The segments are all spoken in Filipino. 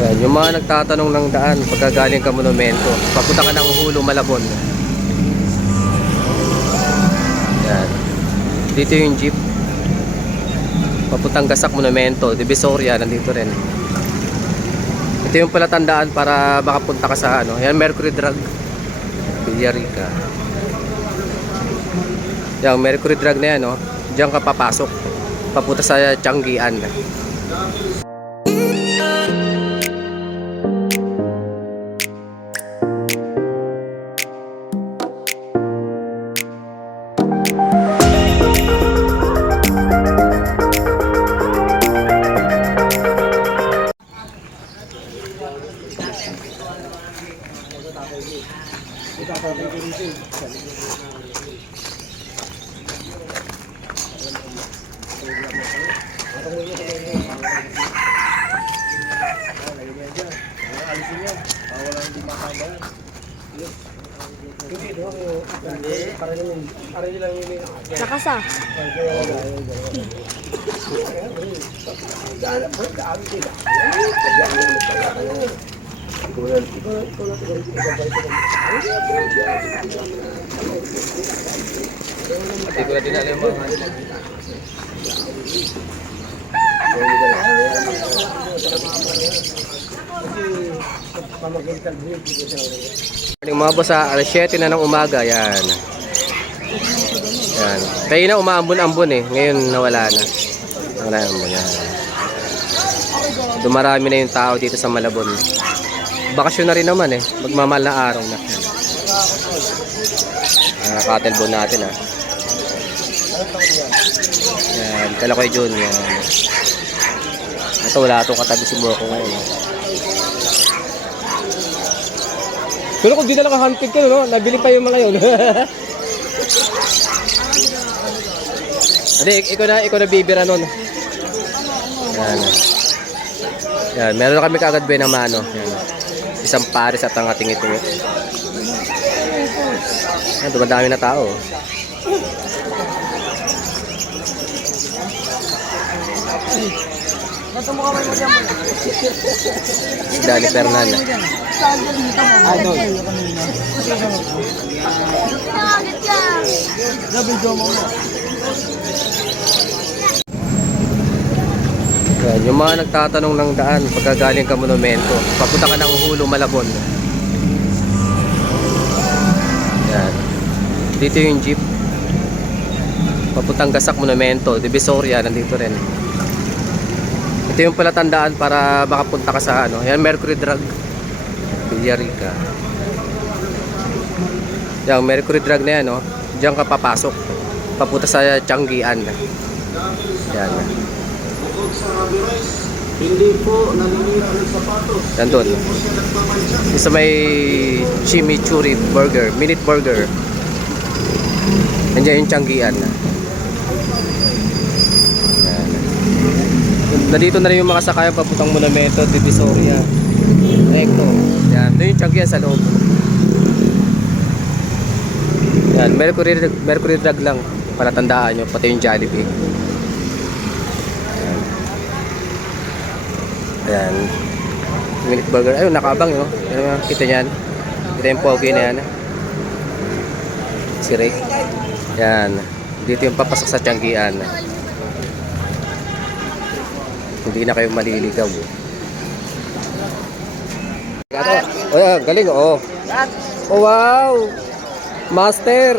Yan, yung mga nagtatanong ng daan pagkagaling ka Monumento, papunta ka ng Hulo, Malabon. Yan. Dito yung jeep. Papuntang Gasak, Monumento, Divisoria, nandito rin. Ito yung palatandaan para makapunta ka sa ano. Yan, Mercury Drug. Villarica. Yan, Mercury Drug na yan, no? Diyan ka papasok. Papunta sa Tianggian. Nakasa. Hindi ko na din alam mo. Mga boss, alas 7 na ng umaga. Yan. Yan. Kaya na umaambon-ambon eh. Ngayon nawala na. Nawala na mo. Yan. Dumarami na yung tao dito sa Malabon. Bakasyon na rin naman eh. Magmamahal na araw na. Katalbon natin ah. Yan. Kalakoy Jun. Yan. Ito wala itong katabi si Boko ngayon. Pero kung di na naka-handpick ka, no? Nabili pa yung mga yun. Hindi, ikaw na bibira nun. Yan. Yan, meron na kami kaagad ba ng mano. Yan. Isang pares at ang ating ito. Yan, dumadami na tao. Si Danny Fernan. Ano? Yan, yung mga nagtatanong ng daan pagkagaling ka Monumento, papunta ka ng Hulo, Malabon. Yan. Dito yung jeep. Papuntang Gasak, Monumento, Divisoria, nandito rin. Ito yung palatandaan para makapunta ka sa ano. Yan, Mercury Drug. Villarica. Yan, Mercury Drug na yan, no? Diyan ka papasok. Papunta sa Tianggian. Yan. Hindi po naninira ng sapatos. Nandun. Isa may chimichurri burger, minute burger. Nandiyan yung Tianggian. Nandito na rin yung mga sakayan papuntang Monumento, Divisoria, Recto. Yan, doon yung Tianggian sa loob. Yan, Mercury Drug lang. Palatandaan nyo, pati yung Jollibee. Ayan. Minute burger. Ayun, nakaabang yun. Yan, kita nyan. Kita yung pogi na yan. Si Rick. Yan. Dito yung papasok sa Tianggian. Hindi na kayo maliligaw. Oh, galing oh. Oh wow. Master.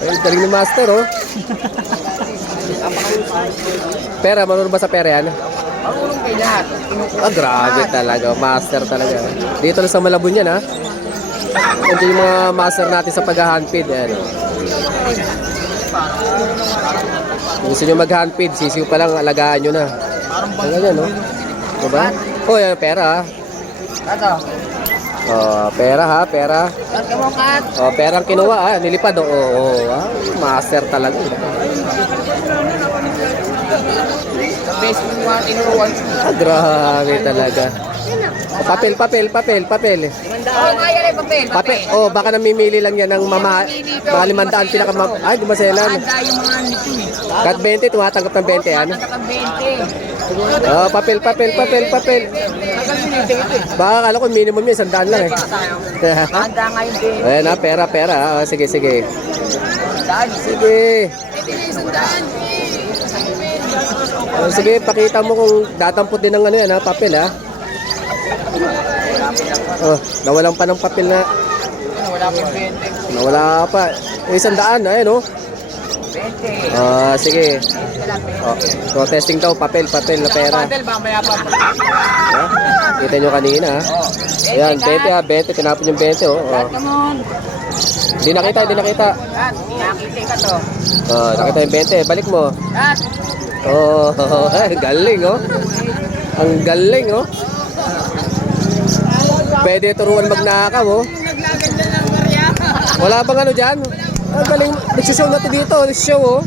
Ay, galing ni Master oh. Pera, marunong ba sa pera yan? Marunong kayo lahat. Ah, grabe talaga. Master talaga. Dito lang sa Malabon yan ha. Ito yung mga master natin sa pag-handpid. Ayan oh. Kung gusto nyo mag-handpid, sisiw pa lang, alagaan nyo na. Ang ganyan, no? Diba? Oh, yan, pera, ha? Ato. Oh, pera, ha? Pera. Oh, pera ang kinuha, ha? Nilipad, oh. Master talaga. Best mo mga tinuruan. Ah, grabe talaga. Papel. Oh, kaya rin papel. Oh, baka namimili lang yan ng mga 500 ay, gumaselan. Handa yung mga nito eh. Kat 20, tumatanggap ng 20, ano? Tatanggap ang 20. Oh, papel. Tagal din Baka akala ko minimum yun, 100 lang eh. Handa nga yung din. Ayan na, pera. Ah, sige. Daan. Sige. Oh, sige, pakita mo kung datampot din ng ano yan ha, papel ha. Oh, nawalan pa ng papel na. Wala ko yung 20. Nawala pa. 100, ayan oh. 20. Ah, sige. Oh, so testing daw, papel na pera. Paddle ba? Maya pa. Ah, kita nyo kanina ha. Oh. Ayan, 20 ha, 20. Tinapon yung 20 oh. Oh. Come on. Hindi nakita. Kat, nakita ka to. Oh, nakita yung 20. Balik mo. Kat. Oh, galing oh. Ang galing oh. Pwede turuan magnakaw oh. Naglaganda ng barya. Wala bang ano dyan? Ah, galing. Nagsushow na to dito. Nagsushow oh.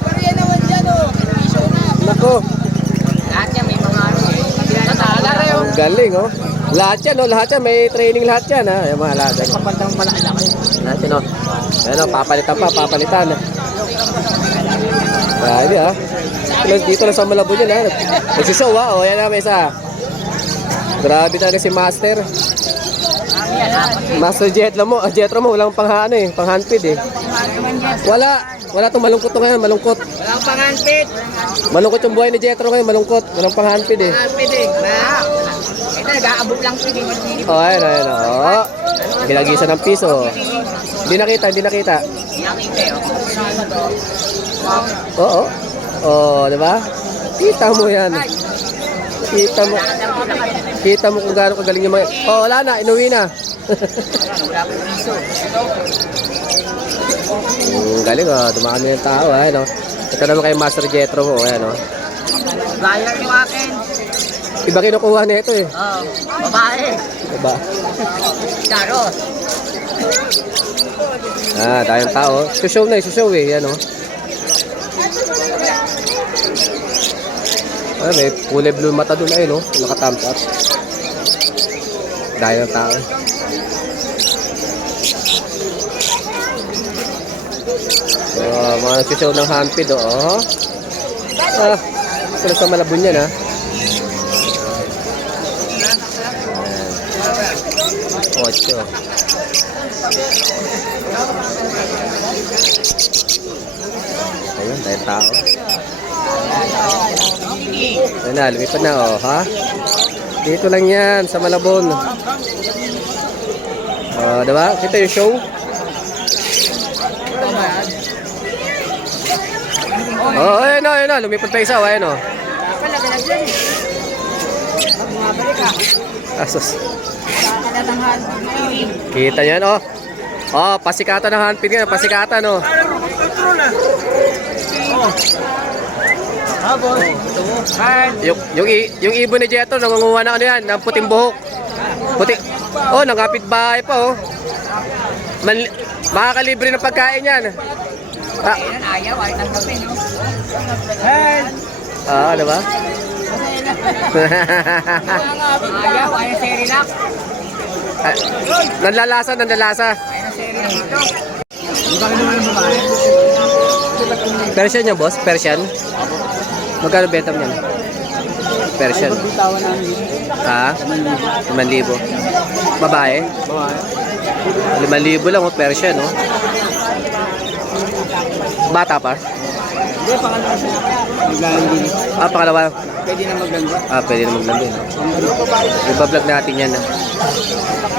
Barya naman dyan oh. Show na. Nako. Lahat yan may mga ano eh. Nataalala yun. Ang galing oh. Lahat yan oh. Lahat yan. May training lahat yan ha. Yung mga alaga. Kapantang malaki-laki. Lahat yan oh. Ayan oh. Papalitan. Grabe ah. Dito lang sa Malabon yan ha. Nagsushow ha. O yan na may isa. Grabe talaga si Master. Master Jetro mo. Jetro mo. Walang pang-ano eh. Pang-handpid eh. Wala itong malungkot to ngayon. Malungkot. Walang panghanpit. Malungkot yung buhay ni Jetro ngayon. Malungkot. Walang pang-handpid eh. Panghanpit eh. Ito nag-aabot lang pili. Oh, ayan. Oh. Ginagisa ng piso. Hindi nakita. Nakita eh. Oo. Oh, di ba? Kita mo yan. Kita mo kung gaano kagaling yung mga... Oh, wala na. Inuwi na. Galing oh. Dumaan yung tao. Ayan oh. Ito naman kay Master Jetro mo. Ayan oh. Bayar yung akin. Iba kinukuha na ito eh. Oh, babae. Diba? Charos. Ah, tayong tao. Sushow eh. Yan oh. Ah, may kulay blue mata doon ay no, naka-thumbs up. Dahil ng tao. Mga nagsushow ng handpid oh. Ah, ito sa Malabon yan ha. Ocho. Ayun, dahil tao. Ayun na, lumipad na oh, ha? Dito lang yan, sa Malabon. Oh, diba? Kita yung show. Oh, ayun na, lumipad pa isa, ayun oh. Asos. Kita yan oh. Oh, pasikatan ng handpid ngayon, pasikatan oh. Yung ibon ni Jetro nangunguha na ano yan, ng puting buhok. Puti. Oh, nangapit bahay pa oh. Makakalibre ng pagkain yan. Ah. Ayaw, ay tanggapin, no? Ah, ano ba? Ayaw, ay na relax. Nanlalasa. Ay na relax ito. Di ba kinuha ng babae? Persian yan, boss? Persian? Magkano benta mo yan? Persian. Bitawan namin. Ha? 5,000. Babae? 5,000 lang, oh, Persian, oh. Bata pa? Hindi, pangalawa siya. Maglalandi. Ah, pangalawa. Pwede na maglandi. Ah, pwede na maglandi. Iba-vlog natin yan.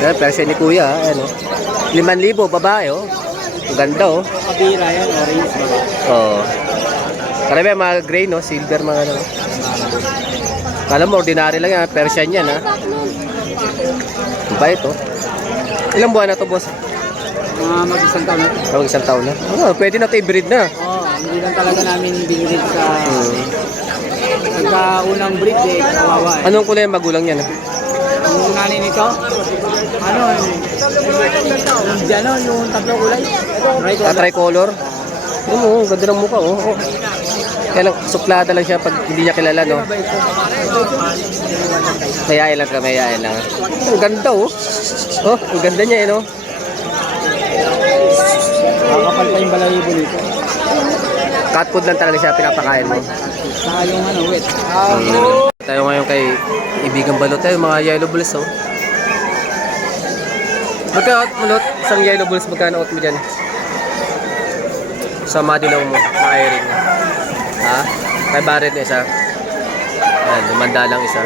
Yan, Persian ni Kuya. Ayan, oh. 5,000, babae, oh. Ang ganda, oh. Kabira yan, orange. Oo. Karami, mga gray, no? Silver, mga ano. Kala mo, ordinary lang yan. Persian yan, ha? Iba ito. Ilang buwan na to, boss? Mag-isang taon na. Isang taon na. Oh, pwede na ito i-breed na. Oo, hindi lang talaga namin binilid sa... Pagka-unang breed, eh, kawawa eh. Anong kulay ang magulang yan? Ang nanay nito, ano, yung tatlong kulay. Tricolor? Oo, ganda ng mukha, oh. Kaya lang, suplada lang siya pag hindi niya kilala, no? Mayayain lang ka, mayayain lang. Ang ganda, oh. Oh, ang ganda niya, eh, no? Makakapal pa yung balayibo nito. Cat food lang talaga siya pinapakain mo. Saka yung ano, wet. Tayo ngayon kay Kaibigan balot tayo, mga yellow balls oh. Magkano out mo lot? Isang yellow balls, magkano out mo dyan? Sa madilaw mo, mga airing. Ha? 500 na isa. Ayan, 500 lang isa.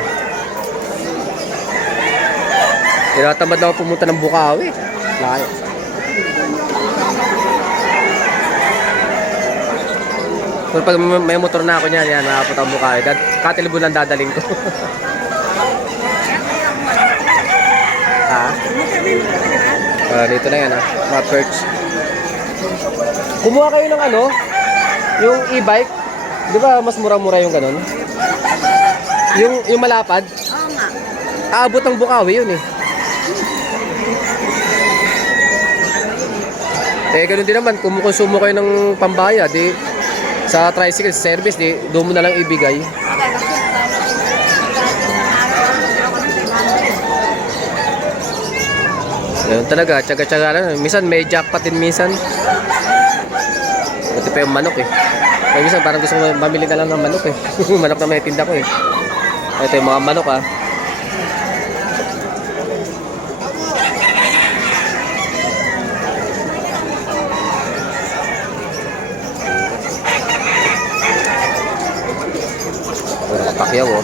Tinatamad na ako pumunta ng Bukawi. Layo. Pero pag may motor na ako niyan, yan, nakapunta ang Bukawi. Katilibon lang dadaling ko. Ha? Dito na yan ha, mga perch. Kumuha kayo ng ano, yung e-bike. Di ba mas mura-mura yung ganun? Yung malapad? Oo nga. Aabot ng Bukawi yun eh. Ganun din naman, kumukonsumo kayo ng pambaya, di sa tricycle service, di doon mo na lang ibigay. Ganun talaga, tsaga-tsaga lang. Minsan may jackpot din minsan. Ito pa yung manok eh. Kaya minsan parang gusto ko mamili na lang ng manok eh. Manok na may tinda ko eh. Ito yung mga manok ah. Kapakyaw oh.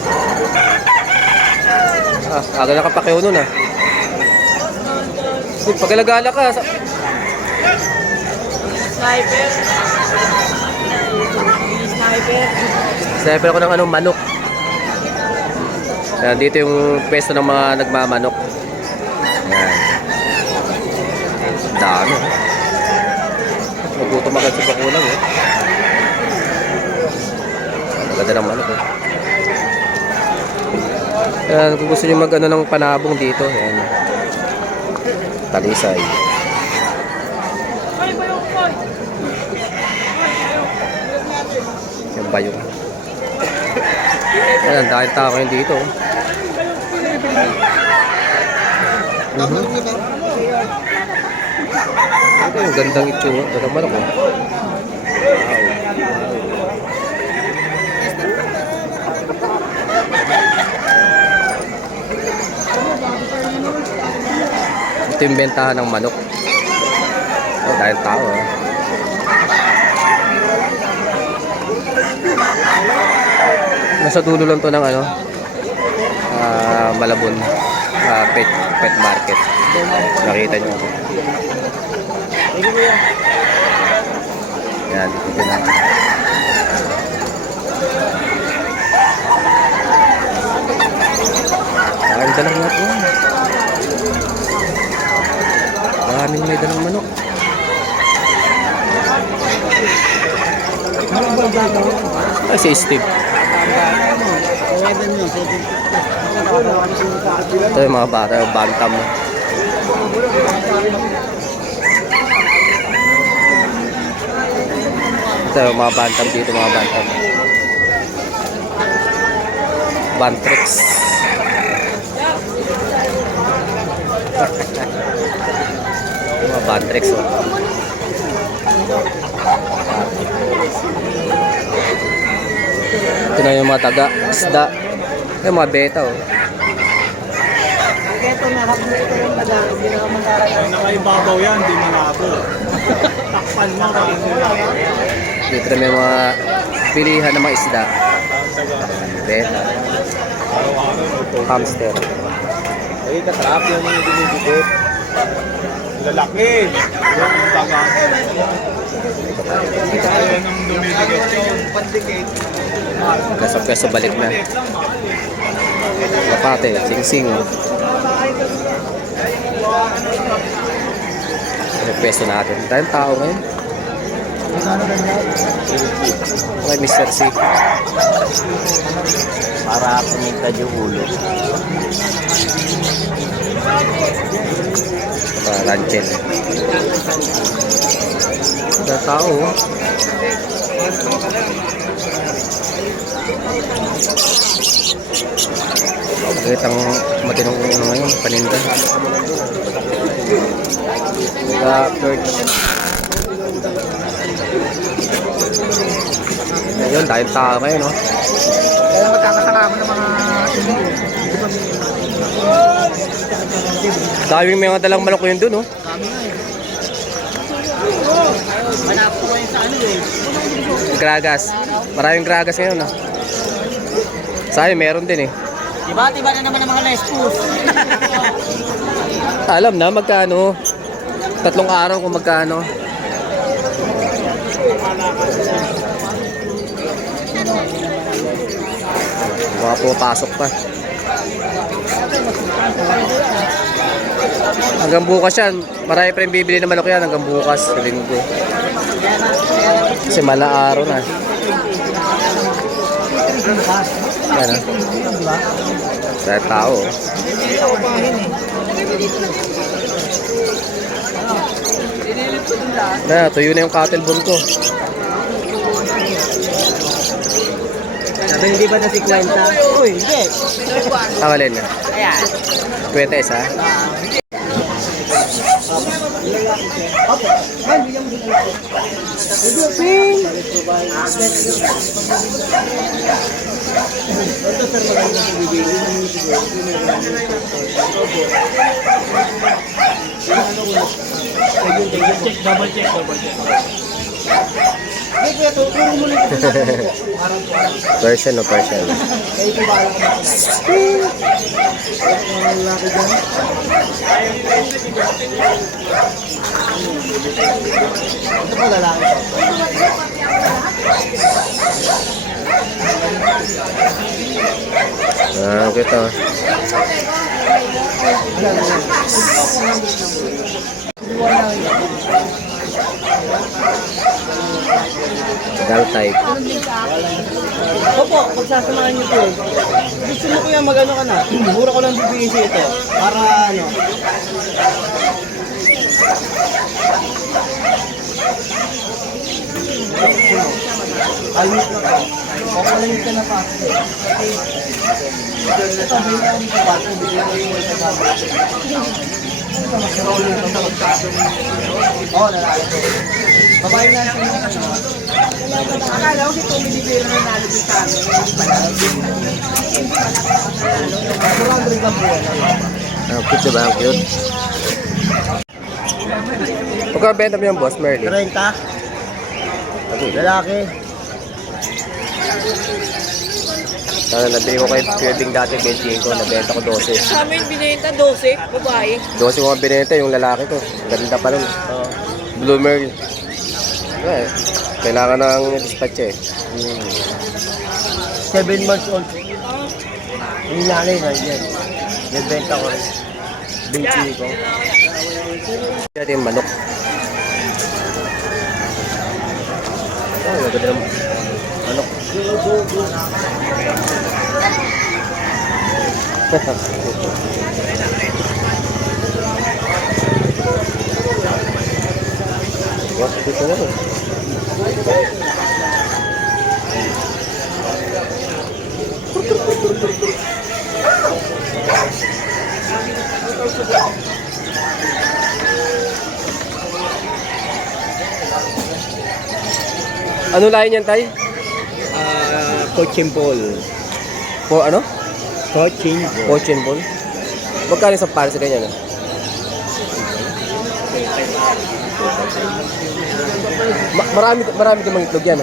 Aga na kapakyaw nun ah. Pagkalagala ka. Sniper. Sniper ako ng anong manok. Ayan, dito yung pwesto ng mga nagmamanok. Ayan. Dami. Magutom agad sa bakulang eh. Maganda ng manok eh. Ayan, kung gusto nyo mag ano ng panabong dito. Ayan. Talisay. Yung bayong. Ayan, dahil tao kayo dito. Ito yung gandang itsura. Gandang manok oh. Ito yung bentahan ng manok. Dahil tao ah. Nasa dulo lang to ng ano, Malabon pet market. Nakita nyo. Yan, dito na. Ang dalang lahat yun. Maraming may dalang manok. Ay, si Steve. Ito yung mga bata, yung bantam. Ito yung mga bantam dito, mga bantam. Bantrix. Mga Bantrix oh. Ito na yung mga taga isda. Yung mga beta oh. Nakaibabaw yan, di malabo. Takpan mo ba? Dito na may mga pilihan ng mga isda. Beta. Hamster. Ay, katrap yan yung dinidikit. Lalaki. Yung taga. Ayan ang dumidikit yung pandikit. Nasa pwesto balik na. Kapate, sing-sing. Ano pwesto natin? Tayong tao ngayon. Okay, Mr. C. Para kumita yung ulo. Ranchen. Ada tao. Kitang matinong ngayon, paninda. Perch. Ayun, dahil tao ngayon, no? Kaya magkakasama ng mga Daming mga dalang manok yun dun, oh. Hanap ko ngayon sa ano eh. Gragas. Maraming gragas ngayon, ah. Sa akin, meron din, eh. Diba na naman ang mga lespus. Alam na magkano. 3 araw kung magkano. Mga pumapasok pa. Hanggang bukas yan. Marami pa rin bibili ng manok yan hanggang bukas. Sa linggo. Kasi malaaraw na. Yan, ah. Dahil tao. Na, tuyo na yung cattle bone ko. Sabi hindi ba na si Kwenta? Uy, hindi. Ang alin na? Ayan. Kwenta isa. Double check. Persian o Persian? Ah, kita. Gal type. Opo, pagsasamahan niyo po. Gusto mo kuya magano ka na? Mura ko lang bibigyan sa ito. Para ano? Ayos na ka. Okay lang yung na pa. Ito, bayan mo sa bato. Bigyan ko yung sa bato. Oo, lalaki po. Babae nga sa inyo. Akala ko ito binibira na nalabis sa amin. Hindi pala. Murang lang buwan. Ah, cute diba? Ang cute. Pagkabenta mo yung boss, Merly? 30. Okay. Lalaki. Sana nabili ko kay Kuya dati 25 ko, nabenta ko 12. Sa amin binenta 12, babae. 12 ko nga binenta yung lalaki ko. Ganda pa nun. Blue Merl. Eh, kailangan ng dispatch eh. 7 months old. Yung nanay na yan. Nagbenta ko rin. Binti ko. Dati yung manok. Oh, naganda ng manok. Wah, dito na rin. Ano lain yan, Tay? Coaching ball. Po ano? Coaching ball. Cochin ball? Magkano isang para sa ganyan? Marami namang itlog yan.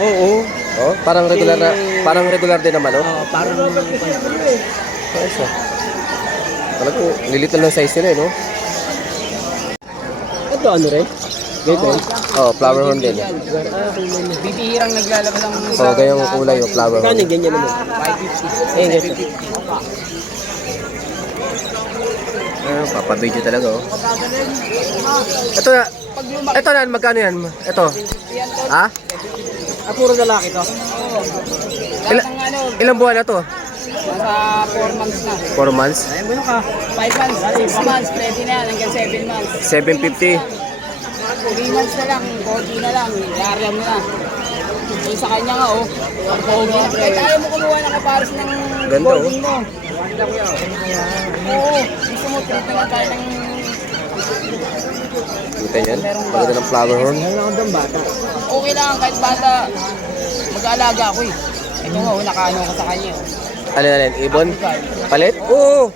Oo. Oh, parang regular din naman, oh. Parang Ayos ah. Talagang lilitan ng size nila, no? ito ano rin? Ganito. Oh, flower horn din. Bibihirang naglalabas ng Oh, ganyang kulay, oh, flower horn. Kano ganyan naman? 550. Eh, ganito. Ah, papabidyo talaga, oh. Ito na, magkano yan? Ito. Ha? Puro lalaki to. Ilang buwan na to? Nasa 4 months na. 4 months? Ayun, ano ka? 5 months, 6 months, pwede na yan, hanggang 7 months. 750. 3 months na lang, 40 na lang, yari mo na. Yung sa kanya nga, oh. Ang pogi na. Kahit ayaw mo kumuha ng kapares ng Ganda, golden mo. Oo, gusto mo, treat na tayo ng... Kita yan? Maganda ng flower horn. Ano lang ang bata? Okay lang, kahit bata, mag-aalaga ako eh. Ito nga, oh, nakaano ko sa kanya. Oh. Alin? Ibon? Palit? Oo!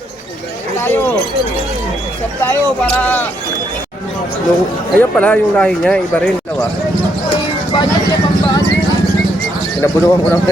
Tayo. Stop tayo para Ayun pala, yung lahi niya, iba rin. Dalawa. banyak niya pang bahan yun. Pinabunukan ko lang.